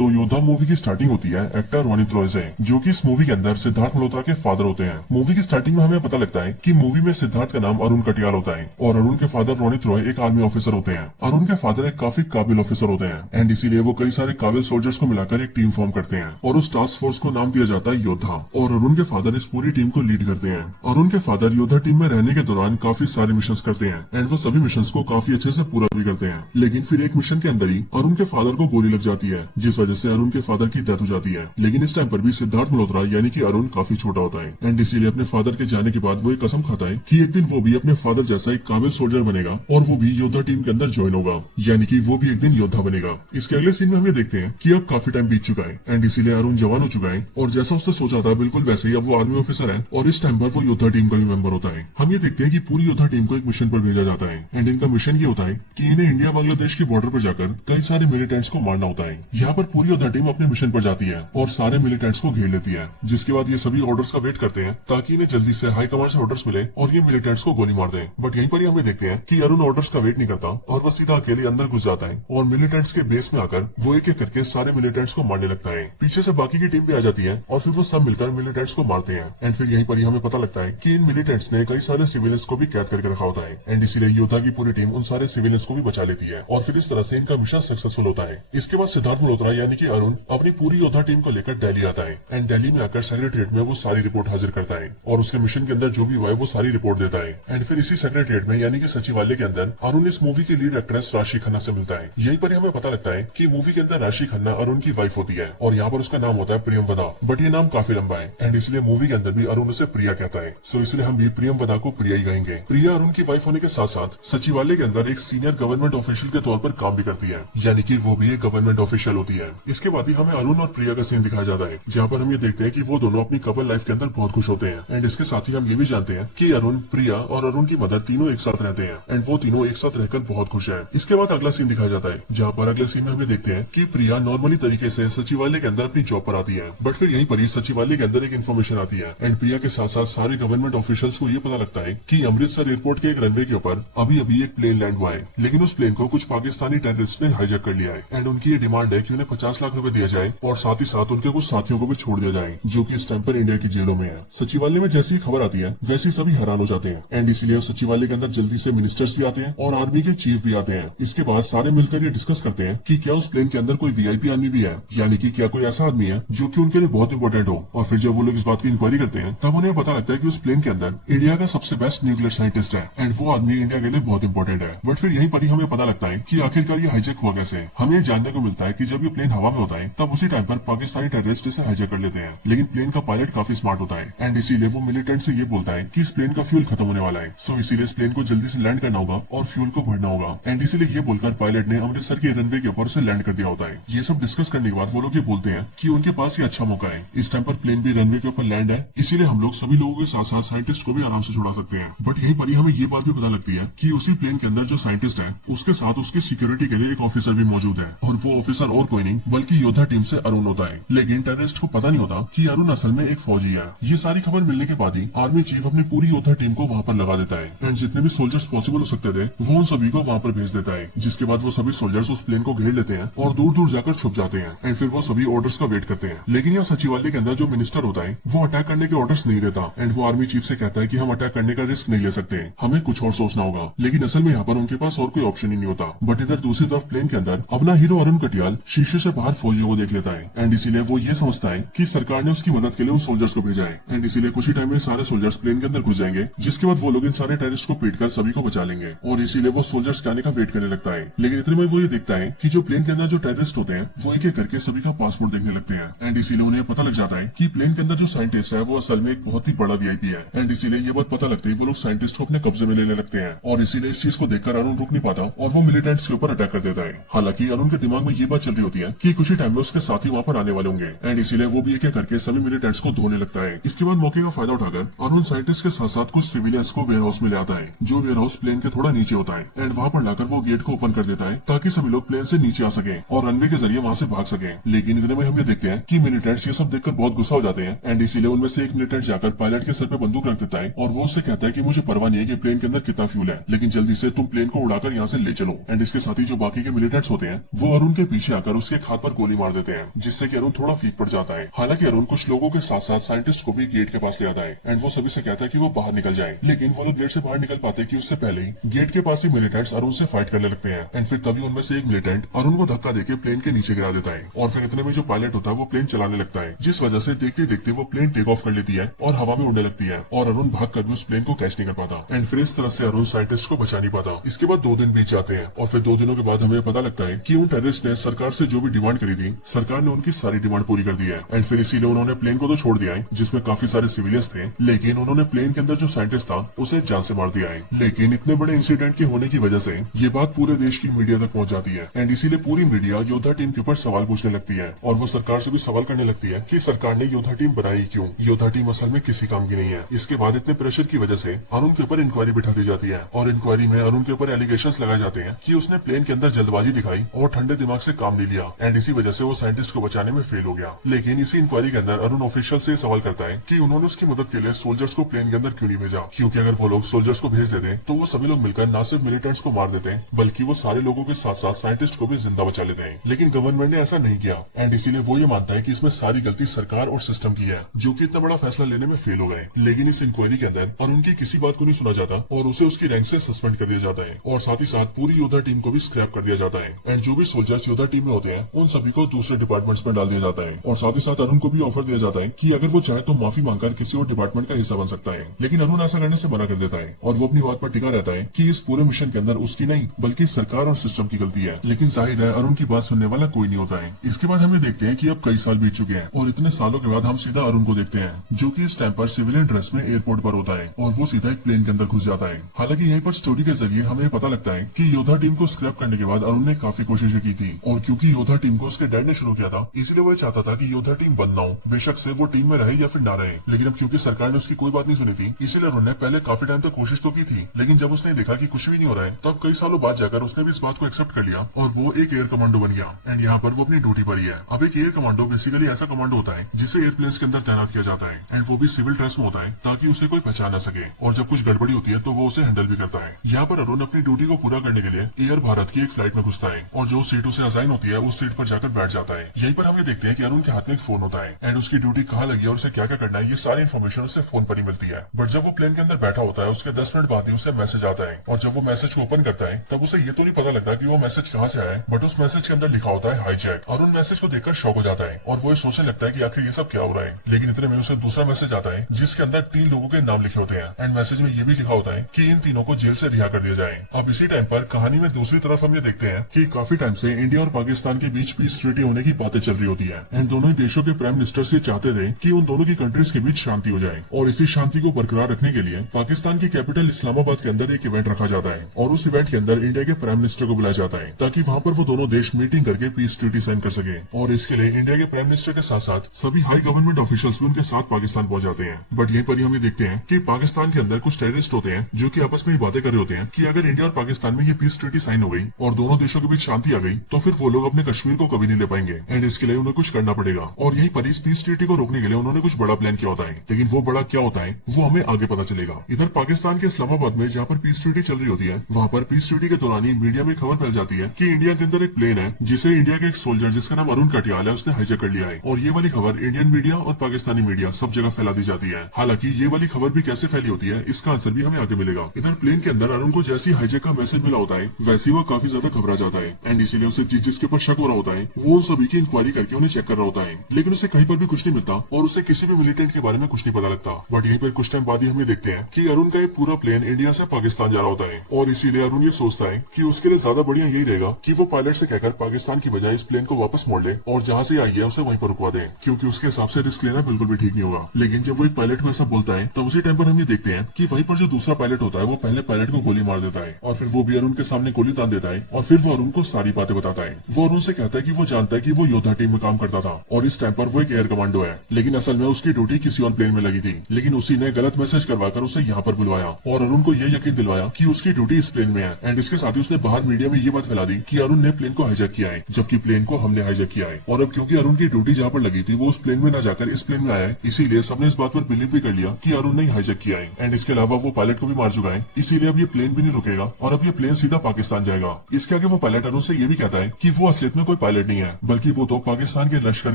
तो योद्धा मूवी की स्टार्टिंग होती है एक्टर रोनित रॉय से, जो कि इस मूवी के अंदर सिद्धार्थ मल्होत्रा के फादर होते हैं। मूवी की स्टार्टिंग में हमें पता लगता है कि मूवी में सिद्धार्थ का नाम अरुण कटियाल होता है और अरुण के फादर रोनित रॉय एक आर्मी ऑफिसर होते हैं। अरुण के फादर एक काफी काबिल ऑफिसर होते हैं एंड इसीलिए वो कई सारे काबिल सोल्जर्स को मिलाकर एक टीम फॉर्म करते हैं और उस टास्क फोर्स को नाम दिया जाता है योद्धा। और अरुण के फादर इस पूरी टीम को लीड करते हैं। अरुण के फादर योद्धा टीम में रहने के दौरान काफी सारे मिशन करते हैं एंड वो सभी मिशन को काफी अच्छे से पूरा भी करते हैं। लेकिन फिर एक मिशन के अंदर ही अरुण के फादर को गोली लग जाती है, जिस वजह से अरुण के फादर की डेथ हो जाती है। लेकिन इस टाइम पर भी सिद्धार्थ मल्होत्रा यानी कि अरुण काफी छोटा होता है एंड इसीलिए अपने फादर के जाने के बाद वो एक कसम खाता है कि एक दिन वो भी अपने फादर जैसा एक काबिल सोल्जर बनेगा और वो भी योद्धा टीम के अंदर ज्वाइन होगा, यानी कि वो भी एक दिन योद्धा बनेगा। इसके अगले सीन में हम ये देखते हैं कि अब काफी टाइम बीत चुका है एंड इसीलिए अरुण जवान हो चुका है और जैसा उसने सोचा था बिल्कुल वैसे ही अब वो आर्मी ऑफिसर है और इस टाइम पर वो योद्धा टीम का भी मेंबर होता है। हम ये देखते हैं कि पूरी योद्धा टीम को एक मिशन पर भेजा जाता है एंड इनका मिशन ये होता है कि इन्हें इंडिया बांग्लादेश के बॉर्डर पर जाकर कई सारे मिलिटेंट्स को मारना होता है। यहाँ पर पूरी योद्धा टीम अपने मिशन पर जाती है और सारे मिलिटेंट्स को घेर लेती है, जिसके बाद ये सभी ऑर्डर्स का वेट करते हैं ताकि इन्हें जल्दी से हाई कमांड से ऑर्डर्स मिले और ये मिलिटेंट्स को गोली मार दें। बट यहीं पर ही हमें देखते हैं कि अरुण ऑर्डर्स का वेट नहीं करता और वह सीधा अकेले अंदर घुस जाता है और मिलिटेंट्स के बेस में आकर वो एक एक करके सारे मिलिटेंट्स को मारने लगता है। पीछे से बाकी की टीम भी आ जाती है और फिर वो सब मिलकर मिलिटेंट्स को मारते हैं एंड फिर यहीं पर ही हमें पता लगता है कि इन मिलिटेंट्स ने कई सारे सिविलियंस को भी कैद करके रखा होता है एंड इसीलिए योद्धा की पूरी टीम उन सारे सिविलियंस को भी बचा लेती है और फिर इस तरह से इनका मिशन सक्सेसफुल होता है। इसके बाद सिद्धार्थ मल्होत्रा यानी कि अरुण अपनी पूरी योद्धा टीम को लेकर दिल्ली आता है एंड दिल्ली में आकर सेक्रेटरिएट में वो सारी रिपोर्ट हाजिर करता है और उसके मिशन के अंदर जो भी हुआ है वो सारी रिपोर्ट देता है। एंड फिर इसी सेक्रेटरिएट में यानी कि सचिवालय के अंदर अरुण इस मूवी की लीड एक्ट्रेस राशि खन्ना से मिलता है। यहीं पर हमें पता लगता है कि मूवी के अंदर राशि खन्ना अरुण की वाइफ होती है और यहाँ पर उसका नाम होता है प्रियमवदा, बट ये नाम काफी लंबा है एंड इसलिए मूवी के अंदर भी अरुण उसे प्रिया कहता है। सो इसलिए हम भी प्रियमवदा को प्रिया ही कहेंगे। प्रिया अरुण की वाइफ होने के साथ साथ सचिवालय के अंदर एक सीनियर गवर्नमेंट ऑफिशियल के तौर पर काम भी करती है, यानी कि वो भी एक गवर्नमेंट ऑफिशियल होती है। इसके बाद ही हमें अरुण और प्रिया का सीन दिखाया जाता है, जहाँ पर हम ये देखते हैं कि वो दोनों अपनी कपल लाइफ के अंदर बहुत खुश होते हैं एंड इसके साथ ही हम ये भी जानते हैं कि अरुण, प्रिया और अरुण की मदर तीनों एक साथ रहते हैं एंड वो तीनों एक साथ रहकर बहुत खुश हैं। इसके बाद अगला सीन दिखाया जाता है, जहाँ पर अगले सीन में हमें देखते हैं कि प्रिया नॉर्मली तरीके से सचिवालय के अंदर अपनी जॉब पर आती है, बट फिर यहीं पर ही सचिवालय के अंदर एक इन्फॉर्मेशन आती है एंड प्रिया के साथ साथ सारे गवर्नमेंट ऑफिशियल्स को ये पता लगता है कि अमृतसर एयरपोर्ट के एक रनवे के ऊपर अभी अभी एक प्लेन लैंड हुआ है, लेकिन उस प्लेन को कुछ पाकिस्तानी टेररिस्ट ने हाईजैक कर लिया है एंड उनकी ये डिमांड है कि उन्हें 50 लाख रुपए दिया जाए और साथ ही साथ उनके कुछ साथियों को भी छोड़ दिया जाए, जो कि इस टाइम पर इंडिया की जेलों में है। सचिवालय में जैसी खबर आती है वैसे सभी हैरान हो जाते हैं एंड इसलिए सचिवालय के अंदर जल्दी से मिनिस्टर्स भी आते हैं और आर्मी के चीफ भी आते हैं। इसके बाद सारे मिलकर ये डिस्कस करते हैं कि क्या उस प्लेन के अंदर कोई वीआईपी आदमी भी है, यानी कि क्या कोई ऐसा आदमी है जो कि उनके लिए बहुत इंपॉर्टेंट हो। और फिर जब वो लोग इस बात की इंक्वायरी करते हैं तब उन्हें पता लगता है कि उस प्लेन के अंदर इंडिया का सबसे बेस्ट न्यूक्लियर साइंटिस्ट है एंड वो आदमी इंडिया के लिए बहुत इंपॉर्टेंट है। बट फिर यहीं पर ही हमें पता लगता है कि आखिरकार ये हाईजैक हुआ कैसे। हमें जानने को मिलता है कि जब ये प्लेन हवा में होता है तब उसी टाइम पर पाकिस्तानी टेररिस्ट इसे हाईजैक कर लेते हैं, लेकिन प्लेन का पायलट काफी स्मार्ट होता है एंड इसीलिए वो मिलिटेंट से ये बोलता है कि इस प्लेन का फ्यूल खत्म होने वाला है, सो इसीलिए इस प्लेन को जल्दी से लैंड करना होगा और फ्यूल को भरना होगा एंड इसीलिए ये बोलकर पायलट ने अमृतसर के रनवे के ऊपर से लैंड कर दिया होता है। ये सब डिस्कस करने के बाद वो लोग ये बोलते हैं कि उनके पास ये अच्छा मौका है, इस टाइम पर प्लेन भी रनवे के ऊपर लैंड है, इसीलिए हम लोग सभी लोगों के साथ साथ साइंटिस्ट को भी आराम से छुड़ा सकते हैं। बट यहीं पर ही हमें ये बात भी पता लगती है कि उसी प्लेन के अंदर जो साइंटिस्ट है उसके साथ उसकी सिक्योरिटी के लिए एक ऑफिसर भी मौजूद है और वो ऑफिसर और कोई नहीं बल्कि योद्धा टीम से अरुण होता है। लेकिन टेररिस्ट को पता नहीं होता कि अरुण असल में एक फौजी है। ये सारी खबर मिलने के बाद ही आर्मी चीफ अपनी पूरी योद्धा टीम को वहाँ पर लगा देता है एंड जितने भी सोल्जर्स पॉसिबल हो सकते थे वो उन सभी को वहाँ पर भेज देता है, जिसके बाद वो सभी सोल्जर्स उस प्लेन को घेर लेते हैं और दूर दूर जाकर छुप जाते हैं एंड फिर वो सभी ऑर्डर्स का वेट करते हैं। लेकिन यहाँ सचिवालय के अंदर जो मिनिस्टर होता है वो अटैक करने के ऑर्डर्स नहीं देता एंड वो आर्मी चीफ से कहता है कि हम अटैक करने का रिस्क नहीं ले सकते, हमें कुछ और सोचना होगा। लेकिन असल में यहाँ पर उनके पास और कोई ऑप्शन ही नहीं होता। बट इधर दूसरी तरफ प्लेन के अंदर अपना हीरो अरुण कटियाल शीशे से बाहर फौजियों को देख लेता है एंड इसीलिए वो ये समझता है कि सरकार ने उसकी मदद के लिए उन सोल्जर्स को भेजा है एंड इसीलिए कुछ ही टाइम में सारे सोल्जर्स प्लेन के अंदर घुस जाएंगे, जिसके बाद वो लोग इन सारे टेररिस्ट को पीट कर सभी को बचा लेंगे और इसीलिए वो सोल्जर्स के आने का वेट करने लगता है। लेकिन इतने में वो ये देखता है कि जो प्लेन के अंदर जो टेररिस्ट होते हैं वो एक एक करके सभी का पासपोर्ट देखने लगते हैं एंड इसीलिए उन्हें पता लग जाता है कि प्लेन के अंदर जो साइंटिस्ट है वो असल में एक बहुत ही बड़ा वीआईपी है एंड इसीलिए ये बात पता लगती है वो लोग साइंटिस्ट को अपने कब्जे में लेने लगते हैं और इसीलिए इस चीज को देखकर अरुण रुक नहीं पाता और वो मिलिटेंट्स के ऊपर अटैक कर देता है। हालांकि अरुण के दिमाग में ये बात चल रही होती है कि कुछ ही टाइम में उसके साथी वहाँ पर आने वाले होंगे एंड इसीलिए वो भी एक एक करके सभी मिलिटेंट्स को धोने लगता है। इसके बाद मौके का फायदा उठाकर अरुण साइंटिस्ट के साथ साथ कुछ सिविलियंस को वेयर हाउस में ले आता है, जो वेयर हाउस प्लेन के थोड़ा नीचे होता है एंड वहाँ पर लाकर वो गेट को ओपन कर देता है ताकि सभी लोग प्लेन से नीचे आ सके और रनवे के जरिए वहाँ से भाग सके। लेकिन इतने में हम ये देखते हैं कि मिलिटेंट्स ये सब देखकर बहुत गुस्सा हो जाते हैं एंड इसीलिए उनमें से एक मिलिटेंट जाकर पायलट के सर पे बंदूक रख देता है और वो उससे कहता है कि मुझे परवाह नहीं है कि प्लेन के अंदर कितना फ्यूल है, लेकिन जल्दी से तुम प्लेन को उड़ाकर यहाँ से ले चलो। एंड इसके साथ ही जो बाकी के मिलिटेंट्स होते हैं वो अरुण के पीछे आकर उसके हाथ पर गोली मार देते हैं, जिससे कि अरुण थोड़ा वीक पड़ जाता है। हालांकि अरुण कुछ लोगों के साथ साथ साइंटिस्ट को भी गेट के पास ले आता है एंड वो सभी से कहता है कि वो बाहर निकल जाए, लेकिन वो लोग गेट से बाहर निकल पाते कि उससे पहले ही गेट के पास ही मिलिटेंट्स अरुण से फाइट करने लगते हैं एंड फिर तभी उनमें से एक मिलिटेंट अरुण को धक्का देके प्लेन के नीचे गिरा देता है और फिर इतने में जो पायलट होता है वो प्लेन चलाने लगता है, जिस वजह से देखते देखते वो प्लेन टेक ऑफ कर लेती है और हवा में उड़ने लगती है और अरुण भागकर भी उस प्लेन को कैच नहीं कर पाता एंड फिर इस तरह से अरुण साइंटिस्ट को बचा नहीं पाता। इसके बाद 2 दिन बीत जाते हैं और फिर 2 दिनों के बाद हमें पता लगता है कि उन टेररिस्ट ने सरकार से जो भी डिमांड करी थी, सरकार ने उनकी सारी डिमांड पूरी कर दी है एंड फिर इसीलिए उन्होंने प्लेन को तो छोड़ दिया है जिसमें काफी सारे सिविलियंस थे, लेकिन उन्होंने प्लेन के अंदर जो साइंटिस्ट था उसे जान से मार दिया है। लेकिन इतने बड़े इंसिडेंट के होने की वजह से ये बात पूरे देश की मीडिया तक पहुंच जाती है एंड इसीलिए पूरी मीडिया योद्धा टीम के ऊपर सवाल पूछने लगती है और वो सरकार से भी सवाल करने लगती है कि सरकार ने योद्धा टीम बनाई क्यों, योद्धा टीम असल में किसी काम की नहीं है। इसके बाद इतने प्रेशर की वजह से अरुण के ऊपर इंक्वायरी बिठा दी जाती है और इंक्वायरी में अरुण के ऊपर एलिगेशंस लगाए जाते हैं कि उसने प्लेन के अंदर जल्दबाजी दिखाई और ठंडे दिमाग से काम नहीं लिया एंड इसी वजह से वो साइंटिस्ट को बचाने में फेल हो गया। लेकिन इसी इंक्वायरी के अंदर अरुण ऑफिशियल से सवाल करता है कि उन्होंने उसकी मदद के लिए सोल्जर्स को प्लेन के अंदर क्यों नहीं भेजा, क्योंकि अगर वो लोग सोल्जर्स को भेज देते तो वो सभी लोग मिलकर न सिर्फ मिलिटेंट्स को मार देते बल्कि वो सारे लोगों के साथ साथ साइंटिस्ट को भी जिंदा बचा लेते हैं। लेकिन गवर्नमेंट ने ऐसा नहीं किया एंड इसीलिए वो ये मानता है कि इसमें सारी गलती सरकार और सिस्टम की है, जो कि इतना बड़ा फैसला लेने में फेल हो गए। लेकिन इस इंक्वायरी के अंदर अरुण की किसी बात को नहीं सुना जाता और उसे उसकी रैंक से सस्पेंड कर दिया जाता है और साथ ही साथ पूरी योद्धा टीम को भी स्क्रैप कर दिया जाता है एंड जो भी सोल्जर्स योद्धा टीम में होते हैं उन सभी को दूसरे डिपार्टमेंट्स में डाल दिया जाता है और साथ ही साथ अरुण को भी ऑफर दिया जाता है कि अगर वो चाहे तो माफी मांगकर किसी और डिपार्टमेंट का हिस्सा बन सकता है। लेकिन अरुण ऐसा करने से मना कर देता है और वो अपनी बात पर टिका रहता है कि इस पूरे मिशन के अंदर उसकी नहीं बल्कि सरकार और सिस्टम की गलती है। लेकिन जाहिर है अरुण की बात सुनने वाला कोई नहीं होता है। इसके बाद हमें देखते हैं कि अब कई साल बीत चुके हैं और इतने सालों के बाद हम सीधा अरुण को देखते हैं जो कि इस टाइम पर सिविलियन ड्रेस में एयरपोर्ट पर होता है और वो सीधा एक प्लेन के अंदर घुस जाता है। हालांकि यहीं पर स्टोरी के जरिए हमें पता लगता है कि योद्धा टीम को स्क्रैप करने के बाद अरुण ने काफी कोशिशें की थी और क्योंकि योद्धा टीम को उसके डैड ने शुरू किया था इसलिए वो चाहता था कि योद्धा टीम बंद ना हो, बेशक से वो टीम में रहे या फिर ना रहे। लेकिन अब क्योंकि सरकार ने उसकी कोई बात नहीं सुनी थी इसीलिए अरुण ने पहले काफी टाइम तक कोशिश तो की थी, लेकिन जब उसने देखा कि कुछ भी नहीं हो रहा है तब कई सालों बाद जाकर उसने भी इस बात को एक्सेप्ट कर लिया और वो एक एयर कमांडो बन गया एंड यहाँ पर वो अपनी ड्यूटी पर ही है। अब एक एयर कमांडो बेसिकली ऐसा कमांडो होता है जिसे एयरप्लेन्स के अंदर तैनात किया जाता है एंड वो भी सिविल ड्रेस में होता है ताकि उसे कोई पहचान न सके और जब कुछ गड़बड़ी होती है तो वो उसे हैंडल भी करता है। यहाँ पर अरुण अपनी ड्यूटी को पूरा करने के लिए एयर भारत की एक फ्लाइट में घुसता है और जो सीट उसे असाइन होती है उस सीट पर जाकर बैठ जाता है। यहीं पर हमें देखते हैं कि अरुण के हाथ में एक फोन होता है एंड उसकी ड्यूटी कहाँ लगी है और उसे क्या क्या करना है ये सारी इन्फॉर्मेशन उसे फोन पर ही मिलती है। बट जब वो प्लेन के अंदर बैठा होता है उसके 10 मिनट बाद ही उसे मैसेज आता है और जब वो मैसेज को ओपन करता है तब उसे ये तो नहीं पता लगता कि वो मैसेज कहाँ से आया है, बट उस मैसेज के अंदर लिखा होता है हाईजैक। अरुण मैसेज को देखकर शॉक हो जाता है और वो सोचने लगता है कि आखिर ये सब क्या हो रहा है। लेकिन इतने में उसे दूसरा मैसेज आता है जिसके अंदर 3 लोगों के नाम लिखे होते हैं एंड मैसेज में ये भी लिखा होता है कि इन तीनों को जेल से रिहा कर दिया जाए। अब इसी टाइम पर कहानी में दूसरी तरफ हम ये देखते हैं कि काफी टाइम से इंडिया और पाकिस्तान के बीच पीस ट्रीटी होने की बातें चल रही होती है एंड दोनों ही देशों के प्राइम मिनिस्टर से चाहते थे कि उन दोनों की कंट्रीज के बीच शांति हो जाए और इसी शांति को बरकरार रखने के लिए पाकिस्तान की कैपिटल इस्लामाबाद के अंदर एक इवेंट रखा जाता है और उस इवेंट के अंदर इंडिया के प्राइम मिनिस्टर को बुलाया जाता है ताकि वहाँ पर वो दोनों देश मीटिंग करके पीस ट्रीटी साइन कर सके और इसके लिए इंडिया के प्राइम मिनिस्टर के साथ साथ सभी हाई गवर्नमेंट ऑफिशियल्स भी उनके साथ पाकिस्तान पहुंच जाते हैं। बट यहीं पर ही हमें देखते हैं कि पाकिस्तान के अंदर कुछ टेररिस्ट होते हैं जो कि आपस में ही बातें कर रहे होते हैं कि अगर इंडिया और पाकिस्तान में ये पीस ट्रीटी साइन हो गई और दोनों देशों के बीच शांति आ गई तो फिर वो लोग अपने कश्मीर को कभी नहीं ले पाएंगे एंड इसके लिए उन्हें कुछ करना पड़ेगा। और यहीं पर इस पीस ट्रीटी को रोकने के लिए उन्होंने कुछ बड़ा प्लान किया होता है, लेकिन वो बड़ा क्या होता है वो हमें आगे पता चलेगा। इधर पाकिस्तान के इस्लामाबाद में जहाँ पर पीस ट्रीटी चल रही होती है वहाँ पर पीस ट्रीटी के दौरान ही मीडिया में खबर फैल जाती है कि इंडिया के अंदर एक प्लेन है जिसे इंडिया के एक सोल्जर जिसका नाम अरुण कटियाल है उसने हाईजैक कर लिया है और ये वाली खबर इंडियन मीडिया और पाकिस्तानी मीडिया सब जगह फैला दी जाती है। हालांकि ये वाली खबर भी कैसे फैली होती है इसका आंसर भी हमें आगे मिलेगा। इधर प्लेन के अंदर अरुण को जैसी हाईजैक का मैसेज मिला होता है वैसे वो काफी ज्यादा घबरा जाता है एंड इसीलिए उसे जिसके ऊपर शक हो रहा होता है वो उन सभी की इंक्वायरी करके उन्हें चेक कर रहा होता है, लेकिन उसे कहीं पर भी कुछ नहीं मिलता और उसे किसी भी मिलिटेंट के बारे में कुछ नहीं पता लगता। बट यहीं पर कुछ टाइम बाद ही हमें देखते हैं कि अरुण का एक पूरा प्लेन इंडिया से पाकिस्तान जा रहा होता है और इसीलिए अरुण ये सोचता है कि उसके लिए ज्यादा बढ़िया यही रहेगा कि वो पायलट से कहकर पाकिस्तान की बजाय इस प्लेन को वापस मोड़ ले और जहाँ से आई है उसे वहीं पर रुकवा दे, क्योंकि उसके हिसाब से रिस्क लेना बिल्कुल भी ठीक नहीं होगा। लेकिन जब वो एक पायलट को ऐसा बोलता है तब उसी टाइम पर हम ये देखते हैं कि वहीं पर जो दूसरा पायलट होता है वो पहले पायलट को गोली मार देता है और फिर वो भी अरुण के सामने गोली तान देता है और फिर वो अरुण को सारी बातें बताता है। वो अरुण से कहता है कि वो जानता है कि वो योद्धा टीम में काम करता था और इस टाइम पर वो एक एयर कमांडो है, लेकिन असल में उसकी ड्यूटी किसी और प्लेन में लगी थी, लेकिन उसी ने गलत मैसेज करवाकर उसे यहाँ पर बुलवाया और अरुण को ये यकीन दिलवाया कि उसकी ड्यूटी इस प्लेन में है एंड इसके साथ ही उसने बाहर मीडिया में ये बात फैला दी कि अरुण ने प्लेन को हाईजैक किया है जबकि प्लेन को हमने हाईजैक किया है। और अब क्योंकि अरुण की ड्यूटी जहाँ पर लगी थी वो उस प्लेन में न जाकर इस प्लेन में आया है, इसीलिए सबने इस बात पर बिलीव भी कर लिया कि अरुण ने हाईजैक किया है एंड इसके अलावा वो पायलट को भी मार चुका है, इसीलिए अब ये प्लेन भी नहीं रुकेगा और अब ये प्लेन सीधा पाकिस्तान जाएगा। इसके आगे वो पायलट अरुण से ये भी कहता है कि वो असलियत में कोई पायलट नहीं है, बल्कि वो तो पाकिस्तान के लश्कर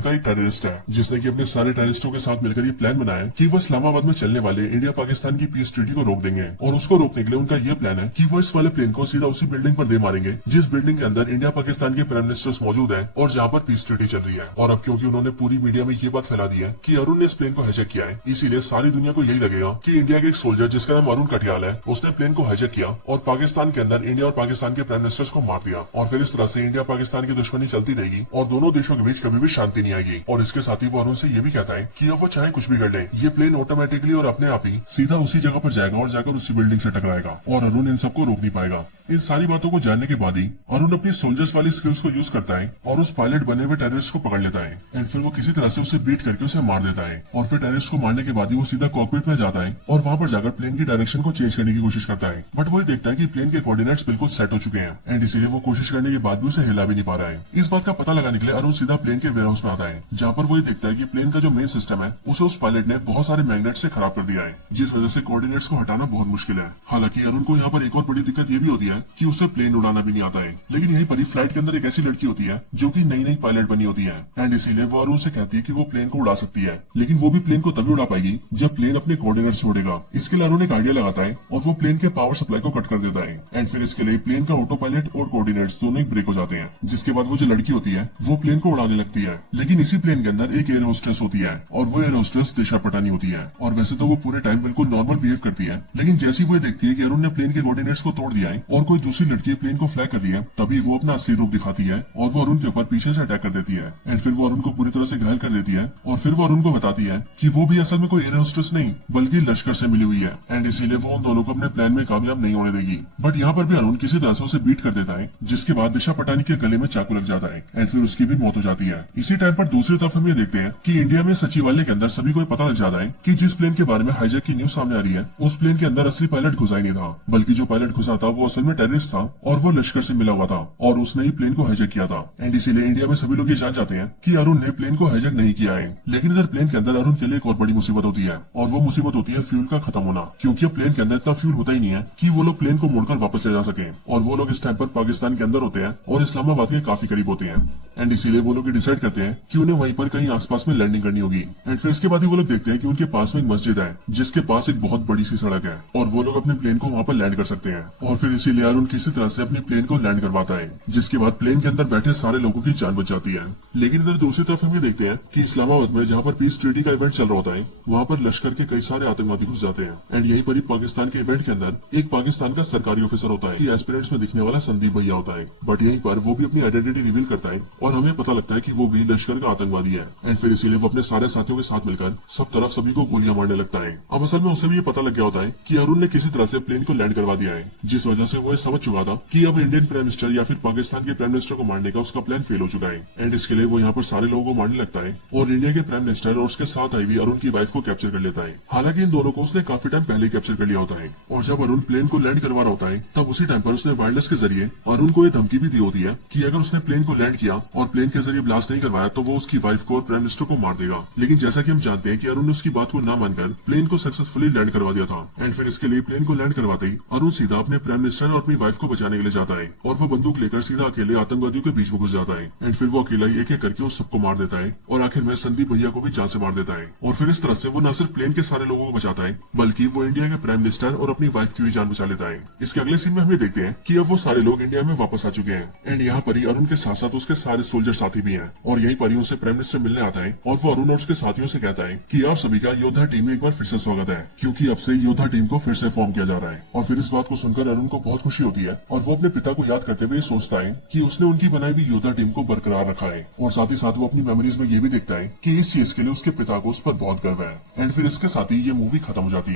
का एक टेररिस्ट है, जिसने कि अपने सारे टेररिस्टों के साथ मिलकर ये प्लान बनाया कि वो इस्लामाबाद में चलने वाले इंडिया पाकिस्तान की पीस ट्रीटी को रोक देंगे। और उसको रोकने के लिए उनका ये प्लान है कि वो इस वाले प्लेन को सीधा उसी बिल्डिंग पर दे मारेंगे जिस बिल्डिंग के अंदर इंडिया पाकिस्तान के प्राइम मिनिस्टर्स मौजूद है और जहाँ पर पीस ट्रीटी चल रही है। और अब क्योंकि उन्होंने पूरी मीडिया में ये बात फैला दी है कि अरुण ने इस प्लेन को हाईजैक किया है, इसीलिए सारी दुनिया को यही लगेगा कि इंडिया के एक सोल्जर जिसका नाम अरुण कटियाल है, उसने प्लेन को हाईजैक किया और पाकिस्तान के अंदर इंडिया और पाकिस्तान के प्राइम मिनिस्टर्स को मार दिया। और फिर इस तरह से इंडिया पाकिस्तान की दुश्मनी चलती रहेगी और दोनों देशों के बीच कभी भी शांति नहीं आएगी। और इसके साथ ही वो अरुण से ये भी कहता है कि अब वो चाहे कुछ भी कर ले, ये प्लेन ऑटोमेटिकली और अपने आप ही सीधा उसी जगह पर जाएगा और जाकर उसी बिल्डिंग से टकराएगा और अरुण इन सबको रोक नहीं पाएगा। इन सारी बातों को जानने के बाद ही अरुण अपनी सोल्जर्स वाली स्किल्स को यूज करता है और उस पायलट बने हुए टेररिस्ट को पकड़ लेता है एंड फिर वो किसी तरह से उसे बीट करके उसे मार देता है। और फिर टेररिस्ट को मारने के बाद ही वो सीधा कॉकपिट में जाता है और वहां पर जाकर प्लेन की डायरेक्शन को चेंज करने की कोशिश करता है, बट वो देखता है कि प्लेन के कोऑर्डिनेट्स बिल्कुल सेट हो चुके हैं एंड इसीलिए वो कोशिश करने के बाद भी उसे हिला भी नहीं पा रहा है। इस बात का पता लगाने के लिए अरुण सीधा प्लेन के वेयरहाउस में आता है, जहाँ पर वो देखता है कि प्लेन का जो मेन सिस्टम है उसे उस पायलट ने बहुत सारे मैग्नेट से खराब कर दिया है, जिस वजह से कोऑर्डिनेट्स को हटाना बहुत मुश्किल है। हालांकि अरुण को यहाँ पर एक और बड़ी दिक्कत ये भी होती है कि उसे प्लेन उड़ाना भी नहीं आता है। लेकिन यही पर फ्लाइट के अंदर एक ऐसी लड़की होती है जो कि नई नई पायलट बनी होती है एंड इसीलिए वो अरुण से कहती है कि वो प्लेन को उड़ा सकती है, लेकिन वो भी प्लेन को तभी उड़ा पाएगी जब प्लेन अपने कोऑर्डिनेट से उड़ेगा। इसके लिए अरुण एक आइडिया लगाता है और वो प्लेन के पावर सप्लाई को कट कर देता है एंड फिर इसके लिए प्लेन का ऑटो पायलट और कोऑर्डिनेट्स दोनों एक ब्रेक हो जाते हैं, जिसके बाद वो जो लड़की होती है वो प्लेन को उड़ाने लगती है। लेकिन इसी प्लेन के अंदर एक एयर होस्टेस होती है और वो एयर होस्टेस दिशा पटानी होती है और वैसे तो वो पूरे टाइम बिल्कुल नॉर्मल बिहेव करती है, लेकिन जैसी वो देखती है कि अरुण ने प्लेन के कोऑर्डिनेट्स को तोड़ दिया है और कोई दूसरी लड़की प्लेन को फ्लाई कर दिया, तभी वो अपना असली रूप दिखाती है और वो अरुण के ऊपर पीछे से अटैक कर देती है एंड फिर वो अरुण को पूरी तरह से घायल कर देती है। और फिर वो अरुण को बताती है कि वो भी असल में कोई एयर होस्टेस नहीं बल्कि लश्कर से मिली हुई है एंड इसीलिए वो उन दोनों को अपने प्लान में कामयाब नहीं होने देगी। बट यहाँ पर भी अरुण किसी तरह से उसे बीट कर देता है, जिसके बाद दिशा पटानी के गले में चाकू लग जाता है एंड फिर उसकी भी मौत हो जाती है। इसी टाइम पर दूसरी तरफ हम ये देखते हैं कि इंडिया में सचिवालय के अंदर सभी को पता लग जाता है कि जिस प्लेन के बारे में हाईजैक की न्यूज सामने आ रही है उस प्लेन के अंदर असली पायलट घुसा ही नहीं था, बल्कि जो पायलट घुसा था वो असल में टेररिस्ट था और वो लश्कर से मिला हुआ था और उसने ही प्लेन को हाईजैक किया था एंड इसीलिए इंडिया में सभी लोग ये जान जाते हैं कि अरुण ने प्लेन को हाईजैक नहीं किया है। लेकिन इधर प्लेन के अंदर अरुण के लिए एक और बड़ी मुसीबत होती है और वो मुसीबत होती है फ्यूल का खत्म होना, क्योंकि अब प्लेन के अंदर इतना फ्यूल होता ही नहीं है कि वो लोग प्लेन को मोड़कर वापस ले जा सके और वो लोग इस टाइम पर पाकिस्तान के अंदर होते हैं और इस्लामाबाद के काफी करीब होते हैं एंड इसीलिए वो लोग डिसाइड करते हैं कि उन्हें वहीं पर कहीं आसपास में लैंडिंग करनी होगी। एंड फिर इसके बाद ही वो लोग देखते हैं कि उनके पास में एक मस्जिद है जिसके पास एक बहुत बड़ी सी सड़क है और वो लोग अपने प्लेन को वहाँ पर लैंड कर सकते हैं। और फिर इसीलिए अरुण किसी तरह से अपने प्लेन को लैंड करवाता है, जिसके बाद प्लेन के अंदर बैठे सारे लोगों की जान बच जाती है। लेकिन इधर दूसरी तरफ हम ये देखते हैं कि इस्लामाबाद में जहाँ पर पीस ट्रीटी का इवेंट चल रहा होता है वहाँ पर लश्कर के कई सारे आतंकवादी घुस जाते हैं एंड यहीं पर ही पाकिस्तान के इवेंट के अंदर एक पाकिस्तान का सरकारी ऑफिसर होता है कि एस्पिरेंट्स में दिखने वाला संदीप भैया होता है, बट यहीं पर वो भी अपनी आइडेंटिटी रिवील करता है और हमें पता लगता है कि वो भी लश्कर का आतंकवादी है एंड फिर इसीलिए वो अपने सारे साथियों के साथ मिलकर सब तरफ सभी को गोलियां मारने लगता है। अब असल में उसे भी ये पता लग गया होता है कि अरुण ने किसी तरह से प्लेन को लैंड करवा दिया है, जिस वजह से वो ये समझ चुका था कि अब इंडियन प्राइम मिनिस्टर या फिर पाकिस्तान के प्राइम मिनिस्टर को मारने का उसका प्लान फेल हो चुका है एंड इसके लिए वो यहाँ पर सारे लोगों को मारने लगता है और इंडिया के प्राइम मिनिस्टर और उसके साथ आई हुई अरुण की वाइफ को कैप्चर कर लेता है। हालांकि इन दोनों को उसने काफी टाइम पहले कैप्चर कर लिया होता है और जब अरुण प्लेन को लैंड करवा रहा होता है तब उसी टाइम पर उसने वायरलेस के जरिए अरुण को ये धमकी भी दी होती है कि अगर उसने प्लेन को लैंड किया और प्लेन के जरिए ब्लास्ट नहीं करवाया तो वो उसकी वाइफ को और प्राइम मिनिस्टर को मार देगा। लेकिन जैसा कि हम जानते हैं कि अरुण ने उसकी बात को ना मानकर प्लेन को सक्सेसफुली लैंड करवा दिया था एंड फिर इसके लिए प्लेन को लैंड करवाते ही अरुण सीधा अपने प्राइम मिनिस्टर और अपनी वाइफ को बचाने के लिए जाता है और वो बंदूक लेकर सीधा अकेले आतंकवादियों के बीच में घुस जाता है एंड फिर वो अकेला ही एक एक करके उस सबको मार देता है और आखिर में संदीप भैया को भी जान से मार देता है। और फिर इस तरह से वो न सिर्फ प्लेन के सारे लोगों को बचाता है बल्कि वो इंडिया के प्राइम मिनिस्टर और अपनी वाइफ की भी जान बचा लेता है। इसके अगले सीन में हमें देखते हैं कि अब वो सारे लोग इंडिया में वापस आ चुके हैं एंड यहाँ पर ही अरुण के साथ साथ उसके सारे सोल्जर साथी भी हैं और यहीं पर ही उनसे प्राइम मिनिस्टर मिलने आता है और वो अरुण और उसके साथियों से कहता है कि आप सभी का योद्धा टीम में एक बार फिर से स्वागत है, क्योंकि अब से योद्धा टीम को फिर से फॉर्म किया जा रहा है। और फिर इस बात को सुनकर अरुण को बहुत खुशी होती है और वो अपने पिता को याद करते हुए सोचता है कि उसने उनकी बनाई हुई योद्धा टीम को बरकरार रखा है और साथ ही साथ वो अपनी मेमोरीज में ये भी देखता है कि इस चीज के लिए उसके पिता को उस पर बहुत गर्व है। एंड फिर इसके साथ ही ये मूवी खत्म हो जाती है।